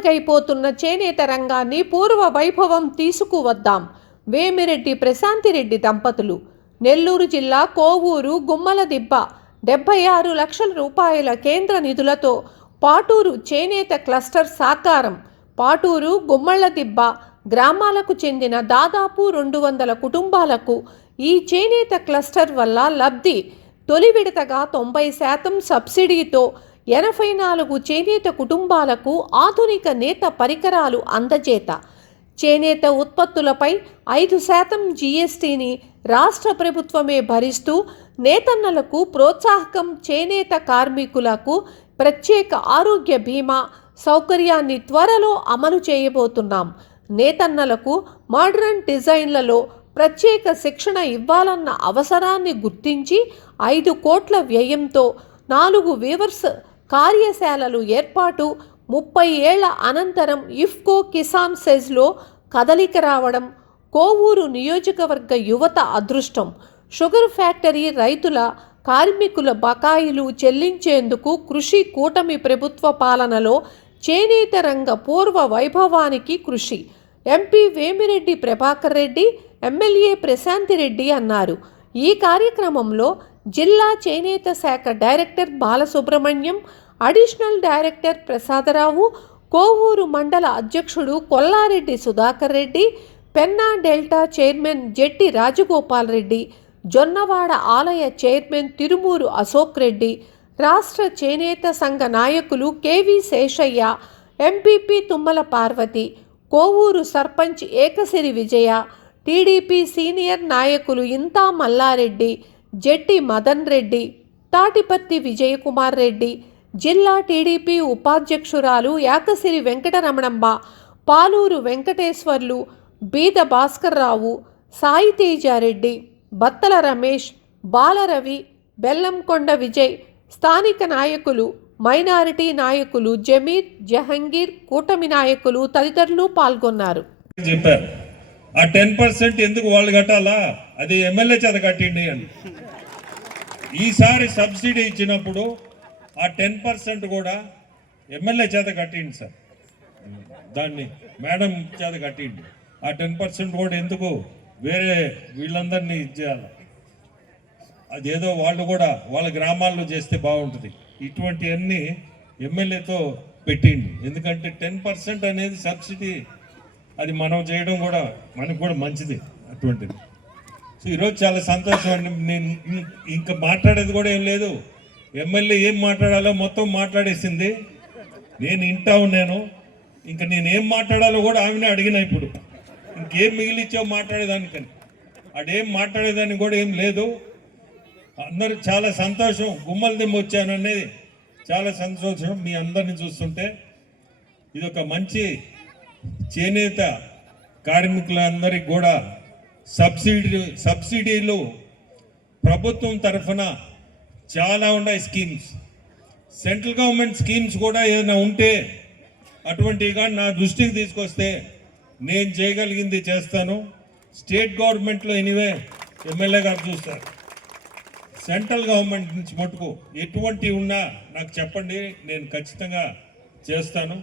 కనుమరుగైపోతున్న చేనేత రంగాన్ని పూర్వ వైభవం తీసుకువద్దాం. వేమిరెడ్డి ప్రశాంతిరెడ్డి దంపతులు. నెల్లూరు జిల్లా కోవూరు గుమ్మలదిబ్బ 76 లక్షల రూపాయల కేంద్ర నిధులతో పాటూరు చేనేత క్లస్టర్ సాకారం. పాటూరు గుమ్మలదిబ్బ గ్రామాలకు చెందిన దాదాపు 200 కుటుంబాలకు ఈ చేనేత క్లస్టర్ వల్ల లబ్ధి. తొలి విడతగా 90% సబ్సిడీతో 84 చేనేత కుటుంబాలకు ఆధునిక నేత పరికరాలు అందజేత. చేనేత ఉత్పత్తులపై 5% జీఎస్టీని రాష్ట్ర ప్రభుత్వమే భరిస్తూ నేతన్నలకు ప్రోత్సాహకం. చేనేత కార్మికులకు ప్రత్యేక ఆరోగ్య బీమా సౌకర్యాన్ని త్వరలో అమలు చేయబోతున్నాం. నేతన్నలకు మోడర్న్ డిజైన్లలో ప్రత్యేక శిక్షణ ఇవ్వాలన్న అవసరాన్ని గుర్తించి 5 కోట్ల వ్యయంతో 4 వీవర్స్ కార్యశాలలు ఏర్పాటు. 30 ఏళ్ల అనంతరం ఇఫ్కో కిసాన్ సెజ్లో కదలిక రావడం కోవూరు నియోజకవర్గ యువత అదృష్టం. షుగర్ ఫ్యాక్టరీ రైతుల కార్మికుల బకాయిలు చెల్లించేందుకు కృషి. కూటమి ప్రభుత్వ పాలనలో చేనేత రంగ పూర్వ వైభవానికి కృషి. ఎంపీ వేమిరెడ్డి ప్రభాకర్ రెడ్డి, ఎమ్మెల్యే ప్రశాంతిరెడ్డి అన్నారు. ఈ కార్యక్రమంలో జిల్లా చేనేత శాఖ director Balasubrahmanyam, additional director Prasadarao, Kovur మండల అధ్యక్షుడు కొల్లారెడ్డి సుధాకర్ రెడ్డి, పెన్నా డెల్టా చైర్మన్ జెట్టి రాజగోపాల్ రెడ్డి, జొన్నవాడ ఆలయ చైర్మన్ తిరుమూరు అశోక్ రెడ్డి, రాష్ట్ర చేనేత సంఘ నాయకులు కెవి శేషయ్య, ఎంపీపీ తుమ్మల పార్వతి, కోవూరు సర్పంచ్ ఏకసిరి విజయ, టీడీపీ సీనియర్ నాయకులు ఇంతా మల్లారెడ్డి, జెట్టి మదన్ రెడ్డి, తాటిపత్తి విజయకుమార్ రెడ్డి, జిల్లా టీడీపీ ఉపాధ్యక్షురాలు యాకసిరి వెంకటరమణమ్మ, పాలూరు వెంకటేశ్వర్లు, బీద భాస్కర్రావు, సాయి తేజారెడ్డి, బత్తల రమేష్, బాలరవి, బెల్లంకొండ విజయ్, స్థానిక నాయకులు, మైనారిటీ నాయకులు జమీర్, జహంగీర్, కూటమి నాయకులు తదితరులు పాల్గొన్నారు. చెప్పారు ఆ 10% ఎందుకు వాళ్ళు కట్టాలా, అది ఎమ్మెల్యే చేత కట్టిండి అని. ఈసారి సబ్సిడీ ఇచ్చినప్పుడు ఆ 10% కూడా ఎమ్మెల్యే చేత కట్టిండి సార్, దాన్ని మేడం చేత కట్టిండి. ఆ 10% కూడా ఎందుకు వేరే వీళ్ళందరినీ ఇచ్చేయాలి, అదేదో వాళ్ళు కూడా వాళ్ళ గ్రామాల్లో చేస్తే బాగుంటుంది. ఇటువంటివన్నీ ఎమ్మెల్యేతో పెట్టిండి, ఎందుకంటే 10% అనేది సబ్సిడీ, అది మనం చేయడం కూడా మనకు కూడా మంచిది అటువంటిది. సో ఈరోజు చాలా సంతోషం అండి. నేను ఇంకా మాట్లాడేది కూడా ఏం లేదు, ఎమ్మెల్యే ఏం మాట్లాడాలో మొత్తం మాట్లాడేసింది. నేను ఇంటా ఉన్నాను, ఇంకా నేను ఏం మాట్లాడాలో కూడా ఆమెనే అడిగిన. ఇప్పుడు ఇంకేం మిగిలిచ్చావు మాట్లాడేదానికని, అడేం మాట్లాడేదానికి కూడా ఏం లేదు. అందరూ చాలా సంతోషం, గుమ్మలదిమ్మ వచ్చాననేది చాలా సంతోషం. మీ అందరిని చూస్తుంటే ఇది ఒక మంచి చేనేత కార్మికులందరికీ కూడా సబ్సిడీలు ప్రభుత్వం తరఫున చాలా ఉన్నాయి స్కీమ్స్. సెంట్రల్ గవర్నమెంట్ స్కీమ్స్ కూడా ఏదైనా ఉంటే అటువంటివి కానీ నా దృష్టికి తీసుకొస్తే నేను చేయగలిగింది చేస్తాను. స్టేట్ గవర్నమెంట్లో ఎనీవే ఎమ్మెల్యే గారు చూస్తారు. సెంట్రల్ గవర్నమెంట్ నుంచి మటుకు ఎటువంటివి ఉన్నా నాకు చెప్పండి, నేను ఖచ్చితంగా చేస్తాను.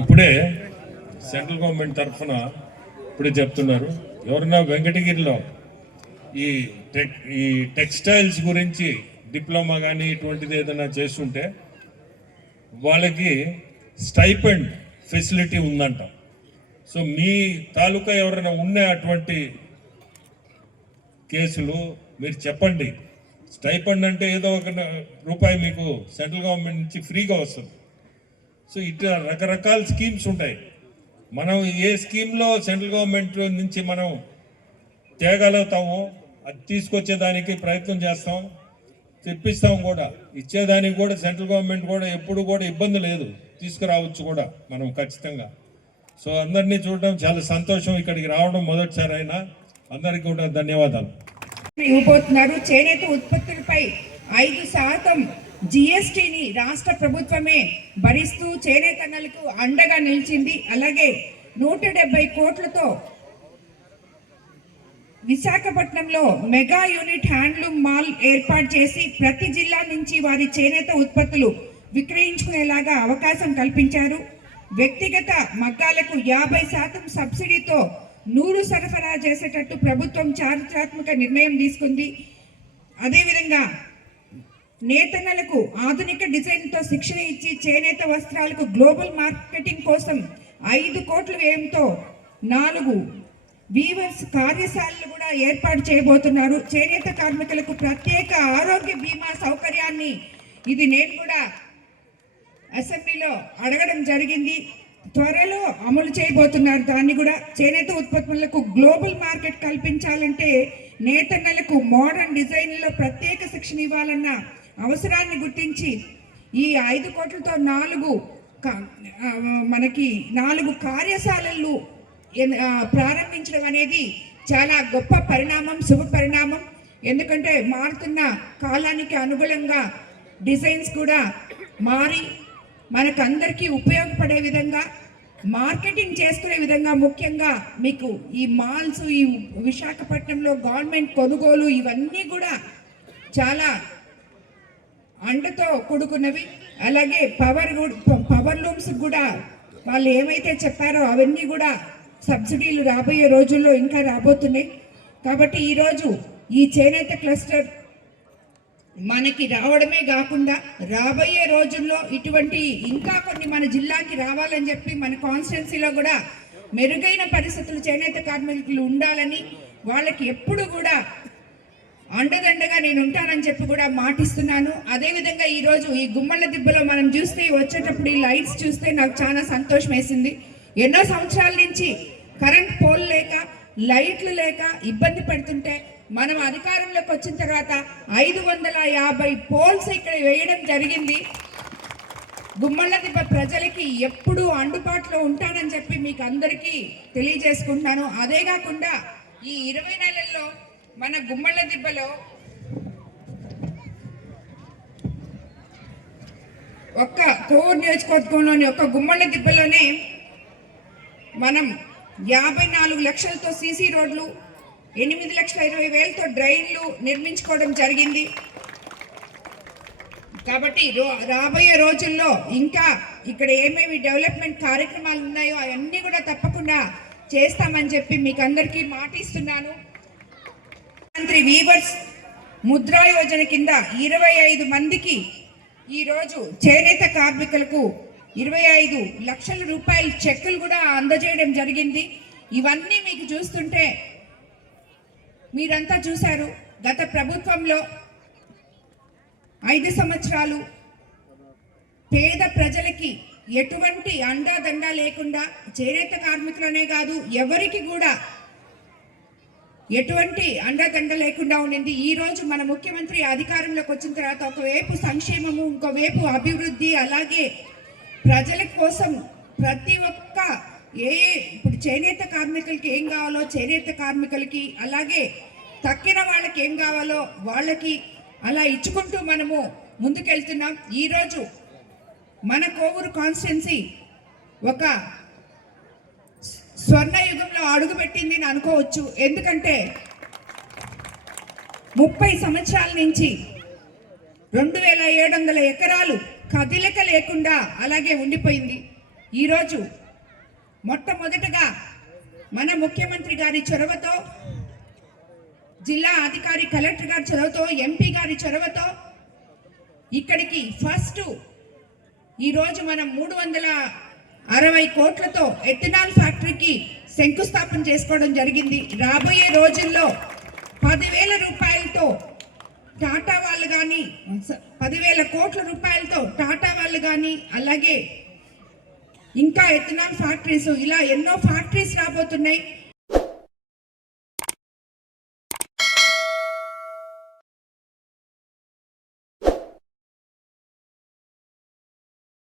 ఇప్పుడే సెంట్రల్ గవర్నమెంట్ తరఫున ఇప్పుడే చెప్తున్నారు, ఎవరన్నా వెంకటగిరిలో ఈ టెక్స్టైల్స్ గురించి డిప్లొమా కానీ ఇటువంటిది ఏదైనా చేస్తుంటే వాళ్ళకి స్టైపెండ్ ఫెసిలిటీ ఉందంట. సో మీ తాలూకా ఎవరైనా ఉన్న అటువంటి కేసులు మీరు చెప్పండి. స్టైపెండ్ అంటే ఏదో ₹1 మీకు సెంట్రల్ గవర్నమెంట్ నుంచి ఫ్రీగా వస్తుంది. సో ఇట్లా రకరకాల స్కీమ్స్ ఉంటాయి. మనం ఏ స్కీమ్లో సెంట్రల్ గవర్నమెంట్ నుంచి మనం తేగలుగుతామో అది తీసుకొచ్చేదానికి ప్రయత్నం చేస్తాం, తెప్పిస్తాం కూడా. ఇచ్చేదానికి కూడా సెంట్రల్ గవర్నమెంట్ కూడా ఎప్పుడు కూడా ఇబ్బంది లేదు, తీసుకురావచ్చు కూడా మనం ఖచ్చితంగా. సో అందరినీ చూడడం చాలా సంతోషం, ఇక్కడికి రావడం మొదటిసారి అయినా అందరికీ కూడా ధన్యవాదాలు. ఇవ్వబోతున్నారు. చేనేత ఉత్పత్తులపై 5% జీఎస్టీని రాష్ట్ర ప్రభుత్వమే భరిస్తూ చేనేతన్నలకు అండగా నిలిచింది. అలాగే 170 కోట్లతో విశాఖపట్నంలో మెగా యూనిట్ హ్యాండ్లూమ్ మాల్ ఏర్పాటు చేసి ప్రతి జిల్లా నుంచి వారి చేనేత ఉత్పత్తులు విక్రయించుకునేలాగా అవకాశం కల్పించారు. వ్యక్తిగత మగ్గాలకు 50% సబ్సిడీతో నూలు సరఫరా చేసేటట్టు ప్రభుత్వం చారిత్రాత్మక నిర్ణయం తీసుకుంది. అదేవిధంగా నేతన్నలకు ఆధునిక డిజైన్తో శిక్షణ ఇచ్చి చేనేత వస్త్రాలకు గ్లోబల్ మార్కెటింగ్ కోసం 5 కోట్ల వ్యయంతో 4 వీవర్స్ కార్యశాలలు కూడా ఏర్పాటు చేయబోతున్నారు. చేనేత కార్మికులకు ప్రత్యేక ఆరోగ్య బీమా సౌకర్యాన్ని ఇది నేను కూడా అసెంబ్లీలో అడగడం జరిగింది. త్వరలో అమలు చేయబోతున్నారు. దాన్ని కూడా చేనేత ఉత్పత్తులకు గ్లోబల్ మార్కెట్ కల్పించాలంటే నేతన్నలకు మోడర్న్ డిజైన్లో ప్రత్యేక శిక్షణ ఇవ్వాలన్న అవసరాన్ని గుర్తించి ఈ 5 కోట్లతో 4 కార్యశాలలు ప్రారంభించడం అనేది చాలా గొప్ప పరిణామం, శుభ పరిణామం. ఎందుకంటే మారుతున్న కాలానికి అనుగుణంగా డిజైన్స్ కూడా మారి మనకందరికీ ఉపయోగపడే విధంగా మార్కెటింగ్ చేసుకునే విధంగా, ముఖ్యంగా మీకు ఈ మాల్స్, ఈ విశాఖపట్నంలో గవర్నమెంట్ కొనుగోలు ఇవన్నీ కూడా చాలా అండతో కూడుకున్నవి. అలాగే పవర్ లూమ్స్ కూడా వాళ్ళు ఏమైతే చెప్పారో అవన్నీ కూడా సబ్సిడీలు రాబోయే రోజుల్లో ఇంకా రాబోతున్నాయి. కాబట్టి ఈరోజు ఈ చేనేత క్లస్టర్ మనకి రావడమే కాకుండా రాబోయే రోజుల్లో ఇటువంటి ఇంకా కొన్ని మన జిల్లాకి రావాలని చెప్పి మన కాన్స్టిట్యున్సీలో కూడా మెరుగైన పరిస్థితులు చేనేత కార్మికులు ఉండాలని, వాళ్ళకి ఎప్పుడు కూడా అండదండగా నేను ఉంటానని చెప్పి కూడా మాటిస్తున్నాను. అదేవిధంగా ఈరోజు ఈ గుమ్మళ్ళ దిబ్బలో మనం చూస్తే వచ్చేటప్పుడు ఈ లైట్స్ చూస్తే నాకు చాలా సంతోషం వేసింది. ఎన్నో సంవత్సరాల నుంచి కరెంట్ పోల్ లేక, లైట్లు లేక ఇబ్బంది పడుతుంటే మనం అధికారంలోకి వచ్చిన తర్వాత 550 పోల్స్ ఇక్కడ వేయడం జరిగింది. గుమ్మళ్ళ దిబ్బ ప్రజలకి ఎప్పుడూ అందుబాటులో ఉంటానని చెప్పి మీకు అందరికీ తెలియజేసుకుంటున్నాను. అదే కాకుండా ఈ 20 నెలల్లో మన గుమ్మళ్ళ దిబ్బలో ఒక్క కోవూరు నియోజకవర్గంలోని ఒక్క గుమ్మళ్ళ దిబ్బలోనే మనం 54 లక్షలతో సీసీ రోడ్లు, 8,20,000తో డ్రైన్లు నిర్మించుకోవడం జరిగింది. కాబట్టి రాబోయే రోజుల్లో ఇంకా ఇక్కడ ఏమేమి డెవలప్మెంట్ కార్యక్రమాలు ఉన్నాయో అవన్నీ కూడా తప్పకుండా చేస్తామని చెప్పి మీకు అందరికీ మాటిస్తున్నాను. మంత్రి వీవర్స్ ముద్రా యోజన కింద 25 మందికి ఈరోజు చేనేత కార్మికులకు 25 లక్షల రూపాయల చెక్కులు కూడా అందజేయడం జరిగింది. ఇవన్నీ మీకు చూస్తుంటే మీరంతా చూశారు. గత ప్రభుత్వంలో 5 సంవత్సరాలు పేద ప్రజలకి ఎటువంటి అండాదండ లేకుండా, చేనేత కార్మికులనే కాదు ఎవరికి కూడా ఎటువంటి అండదండ లేకుండా ఉండింది. ఈరోజు మన ముఖ్యమంత్రి అధికారంలోకి వచ్చిన తర్వాత ఒకవైపు సంక్షేమము, ఇంకోవైపు అభివృద్ధి, అలాగే ప్రజల కోసం ప్రతి ఒక్క ఇప్పుడు చేనేత కార్మికులకి ఏం కావాలో చేనేత కార్మికులకి, అలాగే తక్కిన వాళ్ళకి ఏం కావాలో వాళ్ళకి అలా ఇచ్చుకుంటూ మనము ముందుకెళ్తున్నాం. ఈరోజు మన కోవూరు కాన్స్టిట్యున్సీ ఒక స్వర్ణయుగంలో అడుగుపెట్టింది అని అనుకోవచ్చు. ఎందుకంటే 30 సంవత్సరాల నుంచి 2,700 ఎకరాలు కదిలిక లేకుండా అలాగే ఉండిపోయింది. ఈరోజు మొట్టమొదటగా మన ముఖ్యమంత్రి గారి చొరవతో, జిల్లా అధికారి కలెక్టర్ గారి చొరవతో, ఎంపీ గారి చొరవతో ఇక్కడికి ఫస్ట్ ఈరోజు మనం 360 కోట్లతో ఎథనాల్ ఫ్యాక్టరీకి శంకుస్థాపన చేసుకోవడం జరిగింది. రాబోయే రోజుల్లో 10,000 రూపాయలతో టాటా వాళ్ళు కానీ, 10,000 కోట్ల రూపాయలతో టాటా వాళ్ళు కానీ, అలాగే ఇంకా ఎథనాల్ ఫ్యాక్టరీస్, ఇలా ఎన్నో ఫ్యాక్టరీస్ రాబోతున్నాయి.